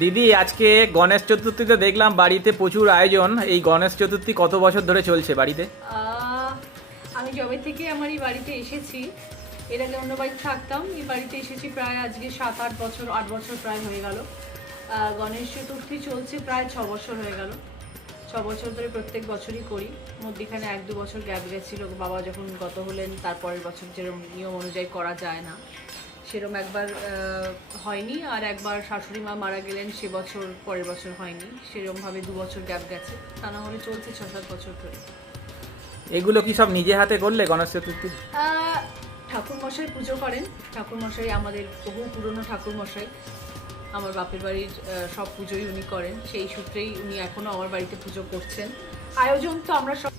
দিদি, আজকে গণেশ চতুর্থীতে দেখলাম বাড়িতে প্রচুর আয়োজন। এই গণেশ চতুর্থী কত বছর ধরে চলছে বাড়িতে? আমি যবে থেকে আমার এই বাড়িতে এসেছি, এর আগে অন্য বাড়িতে থাকতাম, এই বাড়িতে এসেছি প্রায় আজকে 7-8 বছর, 8 বছর প্রায় হয়ে গেল। গণেশ চতুর্থী চলছে প্রায় 6 বছর হয়ে গেল। 6 বছর ধরে প্রত্যেক বছরই করি। মধ্যিখানে 1-2 বছর গ্যাপ গেছিল, বাবা যখন গত হলেন তারপরের বছর যেরকম নিয়ম অনুযায়ী করা যায় না সেরকম একবার হয়নি, আর একবার শাশুড়ি মা মারা গেলেন সে বছর, পরের বছর হয়নি, সেরকমভাবে 2 বছর গ্যাপ গেছে। তা না হলে চলছে 6-7 বছর ধরে। এগুলো কি সব নিজে হাতে করলে গণেশ চতুর্থী? ঠাকুরমশাই পুজো করেন। ঠাকুরমশাই আমাদের বহু পুরনো ঠাকুরমশাই, আমার বাপের বাড়ির সব পুজোই উনি করেন, সেই সূত্রেই উনি এখনও আমার বাড়িতে পুজো করছেন। আয়োজন তো আমরা সব